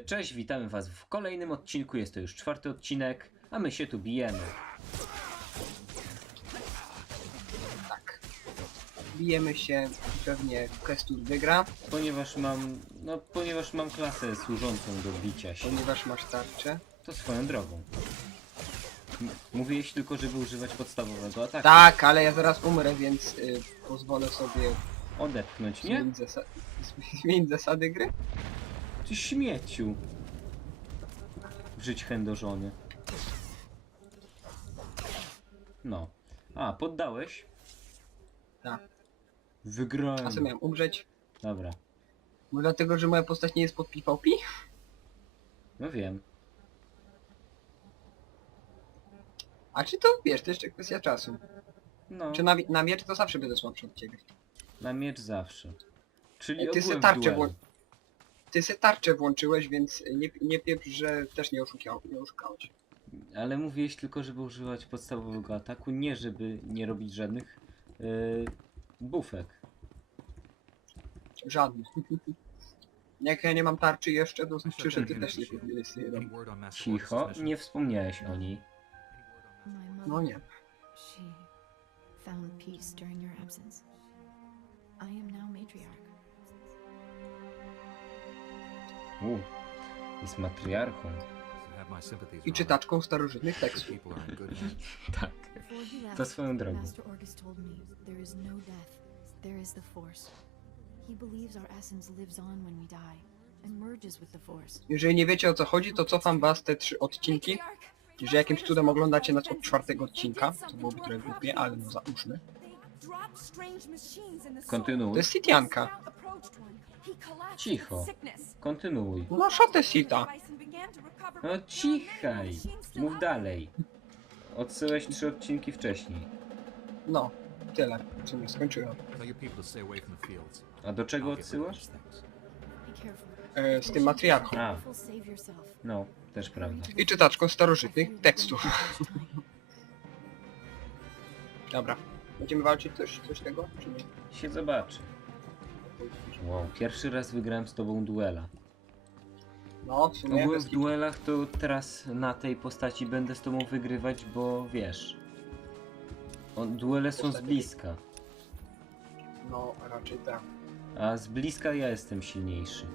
Cześć, witamy Was w kolejnym odcinku. Jest to już czwarty odcinek, a my się tu bijemy. Tak. Bijemy się, pewnie Kestur wygra, Ponieważ mam, no, ponieważ mam klasę służącą do bicia się. ponieważ masz tarczę. To swoją drogą. M- Mówiłeś tylko, żeby używać podstawowego ataku. Tak, ale ja zaraz umrę, więc y, pozwolę sobie Odepchnąć, nie? zmienić, zasa zmienić zasady gry. Ty śmieciu. Żyć hen do żony. No. A, poddałeś? Tak. Wygrałem. A co miałem umrzeć? Dobra. Może dlatego, że moja postać nie jest pod PvP? No wiem. A czy to wiesz, to jeszcze kwestia czasu. No. Czy na, na miecz to zawsze będę słabszy od ciebie. Na miecz zawsze. Czyli Ej, ty se ogółem tarczę duelu. włą- Ty se tarczę włączyłeś, więc nie, nie pieprz, że też nie, oszukał, nie oszukałeś. Ale mówiłeś tylko, żeby używać podstawowego ataku, nie żeby nie robić żadnych yy, bufek. Żadnych. Jak ja nie mam tarczy jeszcze, to znaczy, że ty też nie powinieneś sobie robić. Cicho, nie wspomniałeś o niej. No nie. she found peace during your absence. I am now matriarch. U, jest matriarchą. I czytaczką starożytnych tekstów. Tak. To swoją drogą. Master Orcus told me there is no death, there is the Force. He believes our essence lives on when we die and merges with the Force. Jeżeli nie wiecie o co chodzi, to cofam was te trzy odcinki. Jeżeli jakimś cudem oglądacie nas od czwartego odcinka, co byłoby trochę głupie, ale no załóżmy. To Kontynuuj. jest Sitianka. Cicho. Kontynuuj. No szatę Sita. No cichaj. Mów dalej. Odsyłeś trzy odcinki wcześniej. No, tyle. W sumie skończyłem. A do czego odsyłasz? E, z tym matriarchą. A, no, też prawda. I czytaczką starożytnych tekstów. Dobra. Będziemy walczyć coś, coś tego? Czy nie? Się zobaczy. Wow, pierwszy raz wygrałem z tobą duela. No, w sumie Ogółem bez w duelach to teraz na tej postaci będę z tobą wygrywać, bo wiesz. On, duele są z bliska, No, raczej tak. a z bliska ja jestem silniejszy.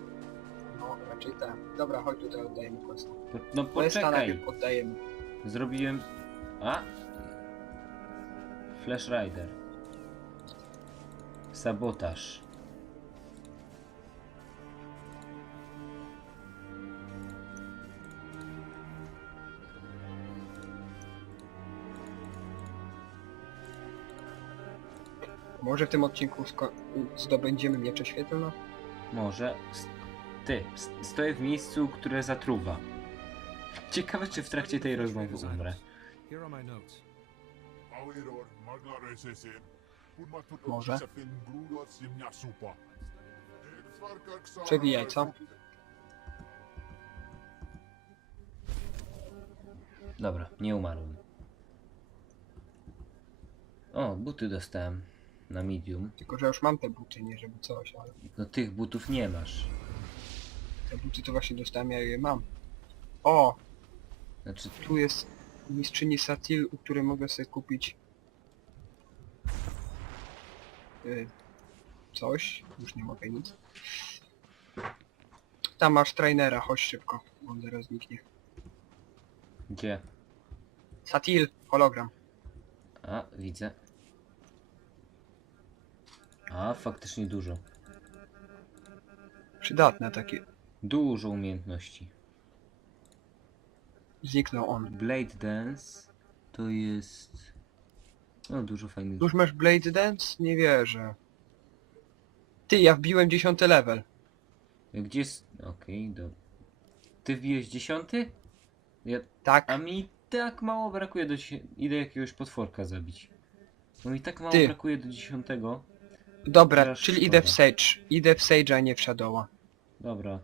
No, raczej tak. Dobra, chodź tutaj oddajemy quest. Po, no Questa poczekaj, najpierw oddajemy. zrobiłem... A? Flash Rider. Sabotaż. Może w tym odcinku sko- zdobędziemy miecze świetlne? Może. S- Ty, s- stoję w miejscu, które zatruwa. Ciekawe, czy w trakcie tej rozmowy umrę. Może. Może. Przewijaj, co? Dobra, nie umarłem. O, buty dostałem na medium. Tylko, że już mam te buty, nie żeby coś, ale No tych butów nie masz. te buty to właśnie dostałem, ja je mam. O, Znaczy, tu jest mistrzyni Satil, u której mogę sobie kupić y, coś, już nie mogę nic. Tam masz trainera, chodź szybko, bo on zaraz zniknie. gdzie? Satil, hologram. A, widzę. A, faktycznie dużo. Przydatne takie. Dużo umiejętności. Zniknął on. Blade Dance to jest... No, dużo fajnych... Już masz Blade Dance? Nie wierzę. Ty, ja wbiłem dziesiąty level. Gdzie jest... Okej, do... Ty wbiłeś dziesiąty? Ja... Tak? A mi tak mało brakuje do... Idę jakiegoś potworka zabić. No mi tak mało Ty. brakuje do dziesiątego. Dobra, czyli idę w szkoda. Sage. Idę w Sage, a nie w Shadowa. Dobra.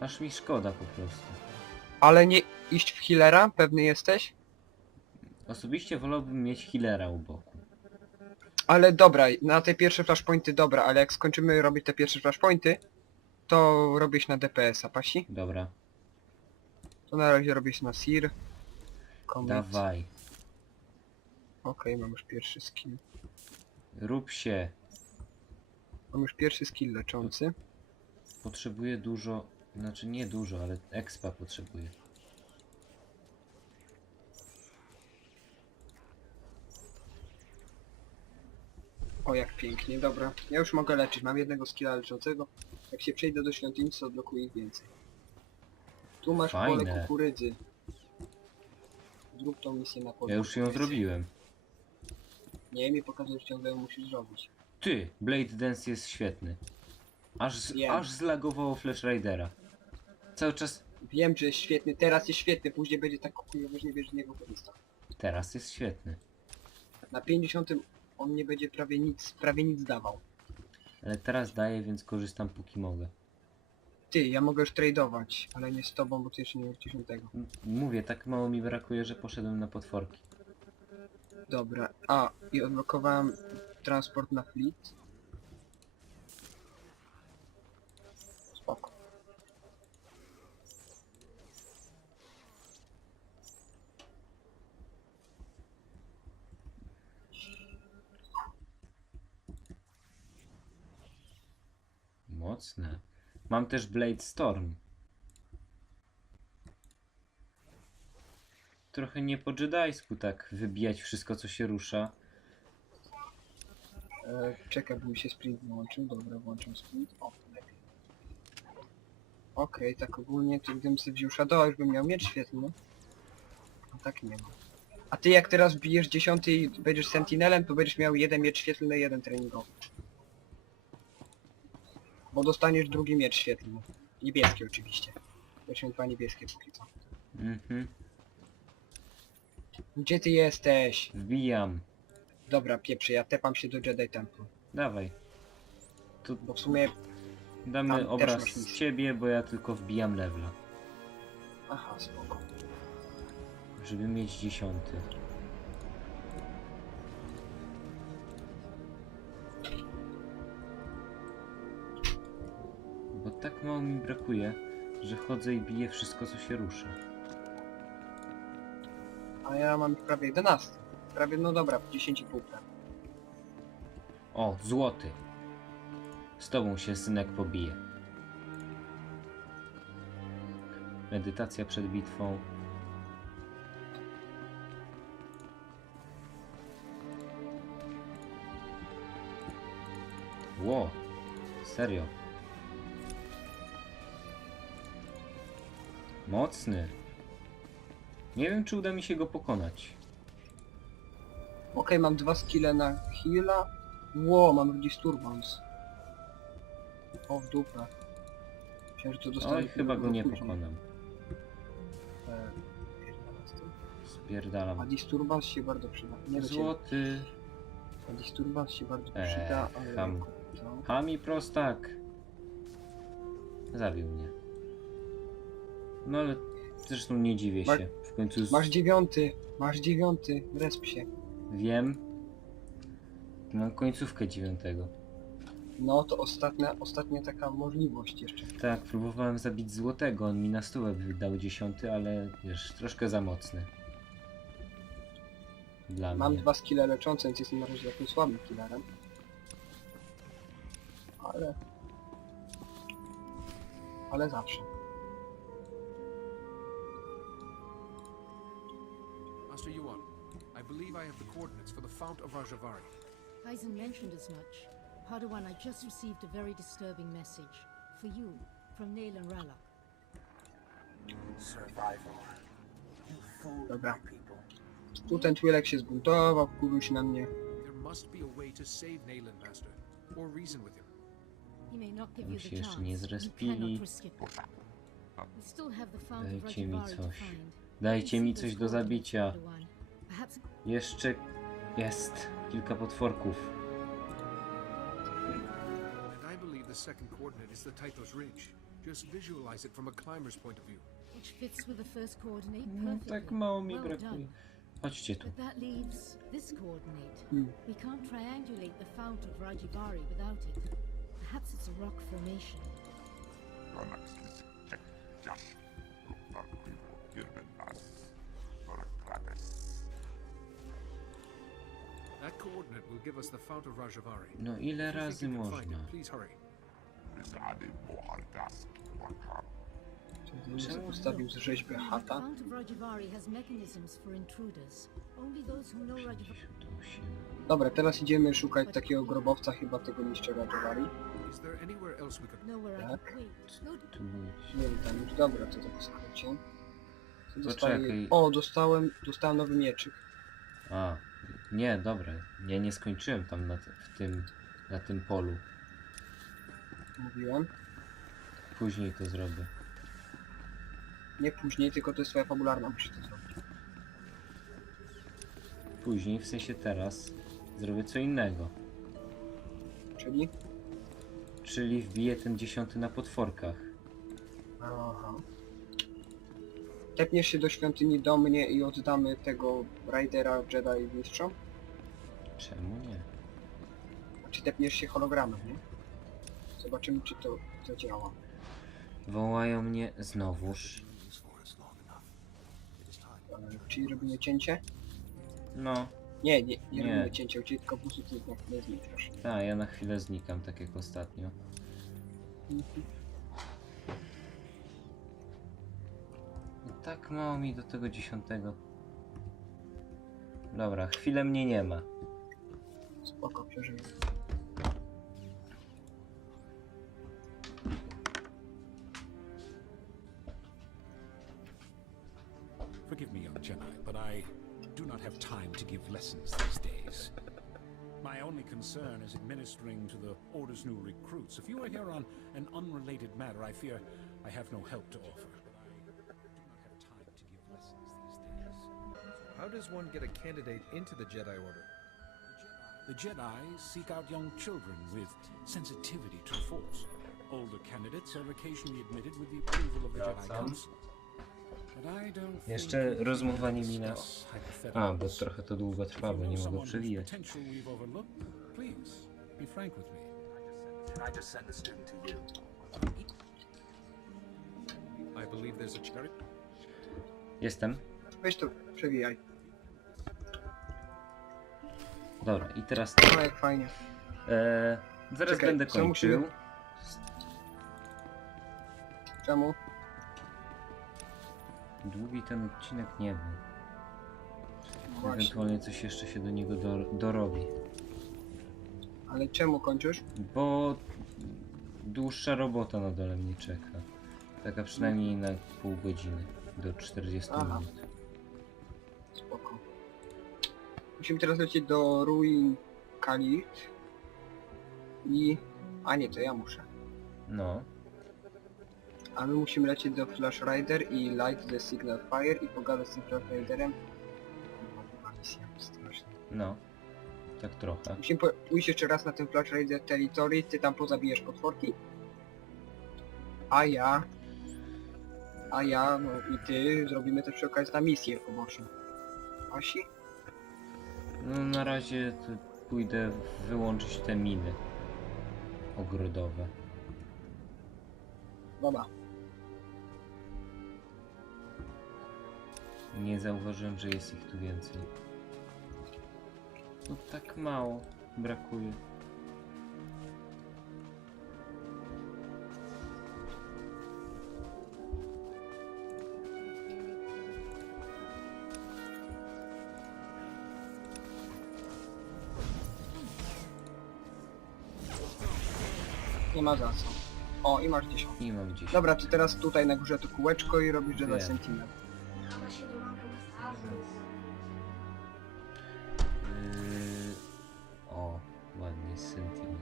Aż mi szkoda po prostu. Ale nie iść w healera? Pewny jesteś? Osobiście wolałbym mieć healera u boku. Ale dobra, na te pierwsze flashpointy dobra, ale jak skończymy robić te pierwsze flashpointy, to robisz na DPS-a, pasi? Dobra, To na razie robisz na Sir. Commit. dawaj. Okej, mam już pierwszy skill. Rób się. Mam już pierwszy skill leczący. Potrzebuję dużo, znaczy nie dużo, ale expa potrzebuję. O, jak pięknie, dobra. Ja już mogę leczyć, mam jednego skilla leczącego. Jak się przejdę do świątyni, to odblokuję ich więcej. Tu masz pole Fajne. kukurydzy. Zrób tą misję na pole Ja już ją kukurydzy. zrobiłem. Nie, mi pokazuje, że ciągle musisz zrobić. Ty, Blade Dance jest świetny. Aż, z- aż zlagowało Flash Ridera. Cały czas, Wiem, że jest świetny, teraz jest świetny, później będzie tak kukujowy, że nie wiesz z niego korzystać. teraz jest świetny. Na 50 on nie będzie prawie nic, prawie nic dawał. Ale teraz daję, więc korzystam póki mogę. Ty, ja mogę już tradeować, ale nie z tobą, bo ty jeszcze nie masz 10. M- Mówię, tak mało mi brakuje, że poszedłem na potworki. Dobra, a i odblokowałem transport na fleet. Spoko. Mocne. Mam też Blade Storm. Trochę nie po jedajsku tak wybijać wszystko co się rusza. E, czekaj, bo mi się sprint włączył. Dobra, włączam sprint. O, lepiej. Okej, tak ogólnie to gdybym sobie wziął Shadowa, już bym miał miecz świetlny. A tak nie ma. A ty jak teraz bijesz dziesiąty i będziesz sentinelem, to będziesz miał jeden miecz świetlny, jeden treningowy. Bo dostaniesz drugi miecz świetlny. Niebieski oczywiście. Będziesz miał dwa niebieskie póki co. Mhm. Gdzie ty jesteś? Wbijam. Dobra, pieprzę, ja tepam się do Jedi Temple. Dawaj. Tu Bo w sumie... damy też obraz masz z misję. ciebie, bo ja tylko wbijam levela. Aha, spoko. Żeby mieć dziesiąty. Bo tak mało mi brakuje, że chodzę i biję wszystko co się rusza. A ja mam prawie 11. Prawie, no dobra, 10,5 prawie. O, złoty. Z tobą się synek pobije. Medytacja przed bitwą. Ło, serio. Mocny. Nie wiem, czy uda mi się go pokonać. Okej, mam dwa skille na heala. Ło, mam Disturbance. O, w dupę. Myślałem, że to dostanę Oj, chyba go nie później. pokonam. E, pierdolę z tym. A Spierdalam. Disturbance się bardzo przyda. Nie do ciebie. Złoty. A Disturbance się bardzo Eee, przyda, ale... ham. jako to- Hami prostak. Zabił mnie. No ale zresztą nie dziwię się. Końcu z... Masz dziewiąty, masz dziewiąty, resp się. wiem. Mam końcówkę dziewiątego. No to ostatnia, ostatnia taka możliwość jeszcze. Tak, próbowałem zabić złotego, on mi na stówę wydał dziesiąty, ale wiesz, troszkę za mocny. Dla Mam mnie. dwa skille leczące, więc jestem na razie takim słabym killerem. Ale... Ale zawsze. Believe I have the coordinates for the Fount of Rajavari. Kaizen mentioned as much. Padawan, I just received a very disturbing message. For you, from Nail and Rala. Survival. You fool Dobra. people. Tu ten Twilek się zbuntował, wkurzył się na mnie. There must be a way to save Nayland, Master, or reason with him. He may not give you the jeszcze chance. nie You cannot risk it. We still have the Fount of Dajcie Rajavari to find. Dajcie mi coś seek do those coordinates, zabicia. Jeszcze jest kilka potworków. And I believe the second coordinate is the Ridge. Just visualize it from a climber's point of view. which fits with the first coordinate No, perfectly. tak mało mi well brakuje. done. Chodźcie tu. But that leaves this coordinate. Hmm. We can't triangulate the Fount of Rajivari without it. Perhaps it's a rock formation. That No ile razy można? it, please hurry. Czemu postawił z rzeźbę The chata? Fount of Rajavari has mechanisms for intruders. Only those who know Rajavari. 68. Dobra, teraz idziemy szukać takiego grobowca chyba tego mistrza Rajawari. Is there anywhere else we could... Nowhere I Tak. could wait. No Tu być. Nie wiem tam już, dobra, to tak w skrócie. Co Poczekaj. O, dostałem, dostałem nowy mieczyk. A, nie, dobra. Ja nie skończyłem tam na, w tym, na tym polu. Mówiłem. Później to zrobię. Nie później, tylko to jest twoja fabularna, musisz to zrobić. Później, w sensie teraz, zrobię co innego. Czyli? Czyli wbiję ten dziesiąty na potworkach. Aha. Tepniesz się do świątyni do mnie i oddamy tego Raidera Jedi mistrzom? Czemu nie? Czy tepniesz się hologramem, nie? Zobaczymy, czy to zadziała. Wołają mnie znowuż. E, Czyli robimy cięcie? No, Nie, nie, nie, Nie. robimy cięcia, czyli tylko po prostu ty nie, nie znikasz. tak, ja na chwilę znikam, tak jak ostatnio. No tak mało mi do tego dziesiątego. Dobra, chwilę mnie nie ma. Spoko, przeżyję. Forgive me, young Jedi, but I do not have time to give lessons these days. My only concern is administering to the Order's new recruits. If you are here on an unrelated matter, I fear I have no help to offer. Does one get a candidate into the Jedi Order? The Jedi seek out young children with sensitivity to Force. Older candidates are occasionally admitted with the approval of the Jedi. Council. But I don't Jeszcze rozmowa nie discuss A, bo trochę to długo trwa, you bo nie mogę przewijać. potential we've overlooked, please Dobra, i teraz No jak fajnie. e, zaraz Czekaj, będę co kończył. musimy- Czemu? Długi ten odcinek nie był. Właśnie. Ewentualnie coś jeszcze się do niego do, dorobi. Ale czemu kończysz? Bo dłuższa robota na dole mnie czeka. Taka przynajmniej na pół godziny do 40 Aha. minut. Musimy teraz lecieć do ruin Kalit. I... A nie, to ja muszę. No, A my musimy lecieć do Flash Rider i Light the Signal Fire i pogadać z tym Flash Riderem. Kurwa, misja straszna. no. Tak trochę. Musimy po- pójść jeszcze raz na ten Flash Rider Territory, ty tam pozabijesz potworki. A ja... A ja, no i ty zrobimy też przy okazji na misję poboczną. Asi? No na razie pójdę wyłączyć te miny ogrodowe. Dobra. Nie zauważyłem, że jest ich tu więcej. No tak mało brakuje. Nie ma za co. O, i masz 10. I mam gdzieś. Dobra, to teraz tutaj na górze to kółeczko i robisz Jedi Wiem. Sentinel. Yy... O, ładnie, Sentinel.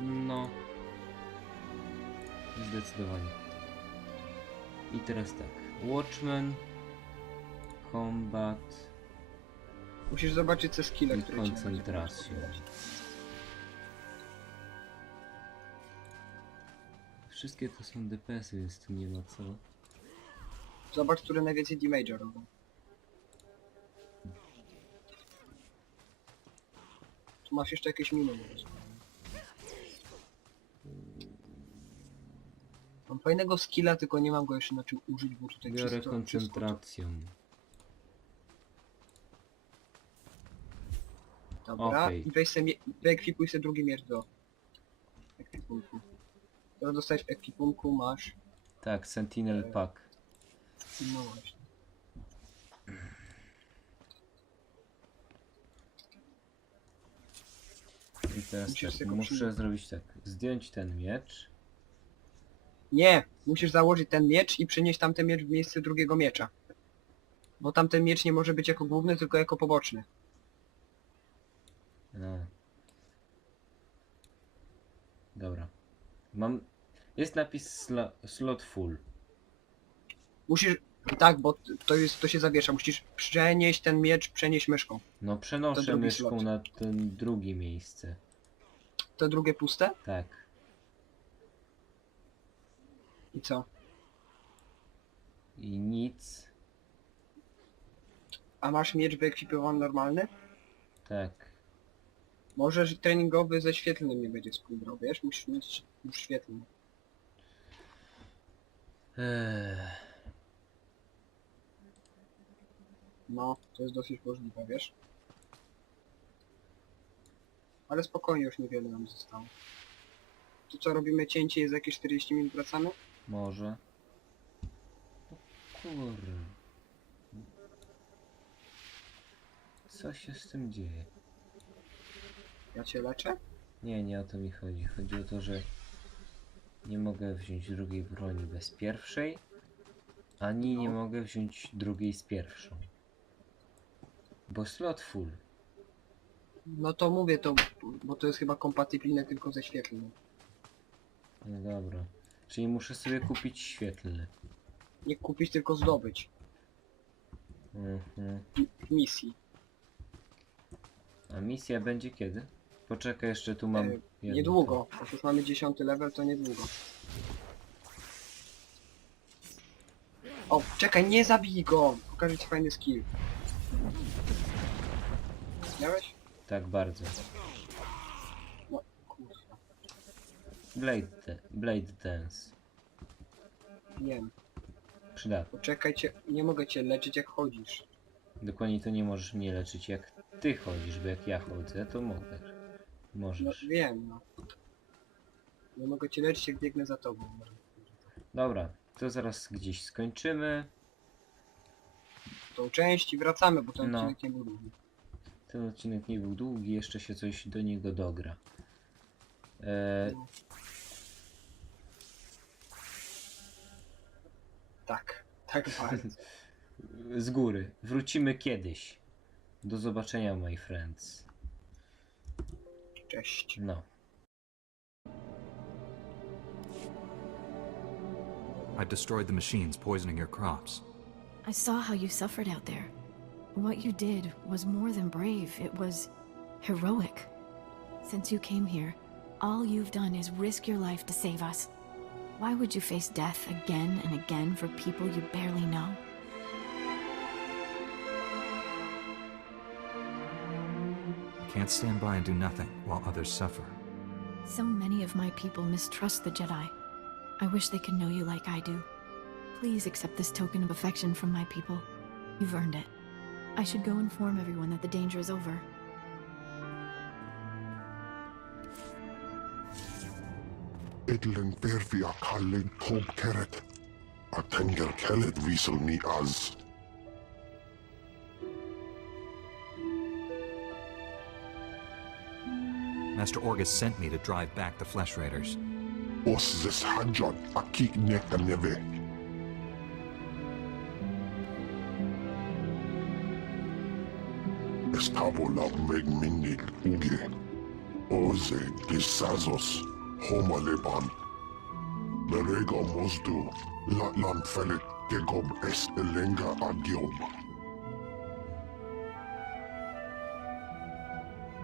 No. Zdecydowanie. I teraz tak. Watchman, Combat Musisz zobaczyć te skille, i które ci będzie koncentracją. Wszystkie to są DPS-y, więc tu nie ma co. Zobacz, które najwięcej damage'a robią. Tu masz jeszcze jakieś miny. Mam fajnego skilla, tylko nie mam go jeszcze na czym użyć, bo tutaj Biorę wszystko- koncentracją. Dobra, Okej. i weź sobie, wyekwipuj sobie drugi miecz do ekwipunku. Teraz dostajesz w ekwipunku, masz... Tak, Sentinel Pack. No właśnie. I teraz Musisz tak, tylko muszę zrobić tak. Zdjąć ten miecz. Nie! Musisz założyć ten miecz i przenieść tamten miecz w miejsce drugiego miecza. Bo tamten miecz nie może być jako główny, tylko jako poboczny. A. Dobra. Mam... Jest napis slo... slot full. Musisz... Tak, bo to jest, to się zawiesza. Musisz przenieść ten miecz, przenieść myszką. No To przenoszę drugi myszką slot. na ten drugie miejsce. To drugie puste? Tak. I co? I nic. A masz miecz wyekwipowany normalny? Tak. Może że treningowy ze świetlnym nie będzie współgrał, wiesz? Musisz mieć już świetlny. Eee, No, to jest dosyć możliwe, wiesz? Ale spokojnie, już niewiele nam zostało. To co, robimy cięcie i za jakieś 40 minut wracamy? może. O Kur... Co się z tym dzieje? Ja cię leczę? Nie, nie o to mi chodzi. Chodzi o to, że nie mogę wziąć drugiej broni bez pierwszej, ani nie No. mogę wziąć drugiej z pierwszą. Bo slot full. No to mówię to, bo to jest chyba kompatybilne tylko ze świetlnym. No dobra. Czyli muszę sobie kupić świetlny. Nie kupić, tylko zdobyć. Mhm. W misji. A misja będzie kiedy? Poczekaj, jeszcze tu mam. E, jedno Niedługo. Jak już mamy 10 level, to niedługo. O, czekaj, nie zabij go! Pokażę ci fajny skill. Miałeś? Tak bardzo. No, kurwa. Blade, Blade Dance. Wiem. Przydatne. Poczekajcie, nie mogę cię leczyć jak chodzisz. Dokładnie to nie możesz mnie leczyć jak ty chodzisz, bo jak ja chodzę, to mogę. No Możesz. wiem, no. Nie mogę cię leczyć jak biegnę za tobą. Dobra, to zaraz gdzieś skończymy. Tą część i wracamy, bo ten No. odcinek nie był długi. Ten odcinek nie był długi, jeszcze się coś do niego dogra. E, Tak, tak bardzo. z góry. Wrócimy kiedyś. Do zobaczenia, my friends. Cześć. No. I destroyed the machines poisoning your crops. I saw how you suffered out there. What you did was more than brave, it was heroic. Since you came here, all you've done is risk your life to save us. Why would you face death again and again for people you barely know? Can't stand by and do nothing while others suffer. So many of my people mistrust the Jedi. I wish they could know you like I do. Please accept this token of affection from my people. You've earned it. I should go inform everyone that the danger is over. Idlen verfi a kallin tob keret. A tenger kellet visel mi az. Master Orgus sent me to drive back the Flesh Raiders. Os zes hadjon a kik neka neve. Estabola meg minnig uge. Oze disazos homa leban. Nerega mosdu latlan felet tegob es elenga agiom.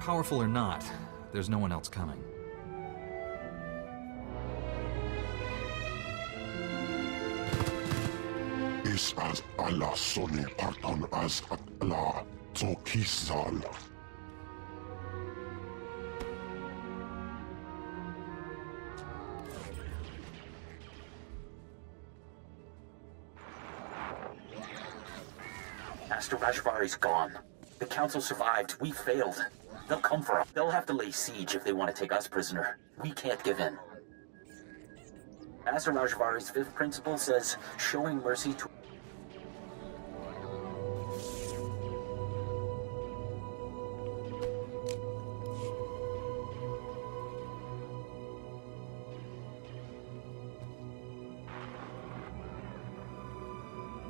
Powerful or not, there's no one else coming. Is as Allah Sony Parton as Allah Master Rajavari's gone. The Council survived. We failed. They'll come for us. They'll have to lay siege if they want to take us prisoner. We can't give in. Master Rajavari's fifth principle says showing mercy to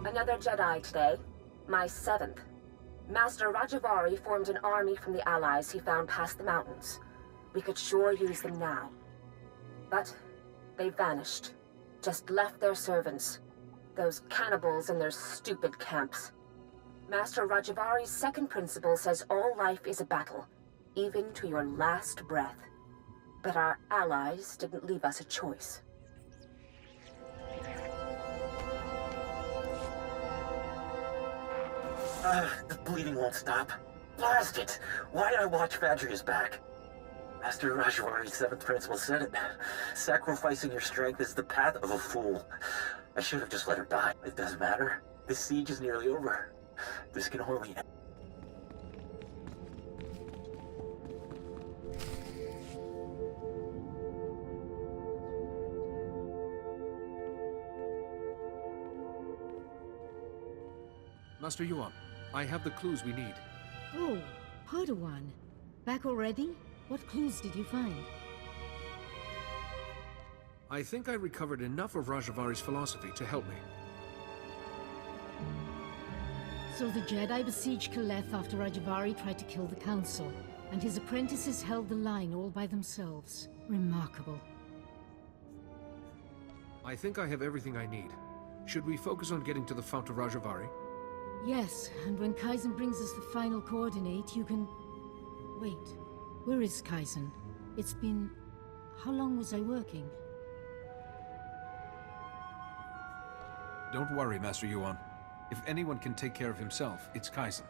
Another Jedi today. My seventh. Master Rajavari formed an army from the allies he found past the mountains. We could sure use them now. But they vanished. Just left their servants. Those cannibals in their stupid camps. Master Rajavari's second principle says all life is a battle, even to your last breath. But our allies didn't leave us a choice. Ugh, the bleeding won't stop. Blast it! Why did I watch Vadria's back? Master Rajavari's seventh principle said it. Sacrificing your strength is the path of a fool. I should have just let her die. It doesn't matter. The siege is nearly over. This can only end. Master Yuan, I have the clues we need. Oh, Padawan. Back already? What clues did you find? I think I recovered enough of Rajavari's philosophy to help me. So the Jedi besieged Kaleth after Rajavari tried to kill the Council, and his apprentices held the line all by themselves. Remarkable. I think I have everything I need. Should we focus on getting to the Fount of Rajavari? Yes, and when Kaizen brings us the final coordinate, you can... Wait, where is Kaizen? It's been... How long was I working? Don't worry, Master Yuan. If anyone can take care of himself, it's Kaizen.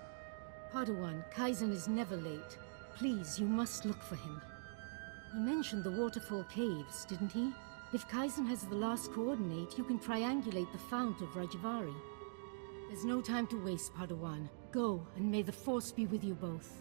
Padawan, Kaizen is never late. Please, you must look for him. He mentioned the Waterfall Caves, didn't he? If Kaizen has the last coordinate, you can triangulate the Fount of Rajavari. There's no time to waste, Padawan. Go, and may the Force be with you both.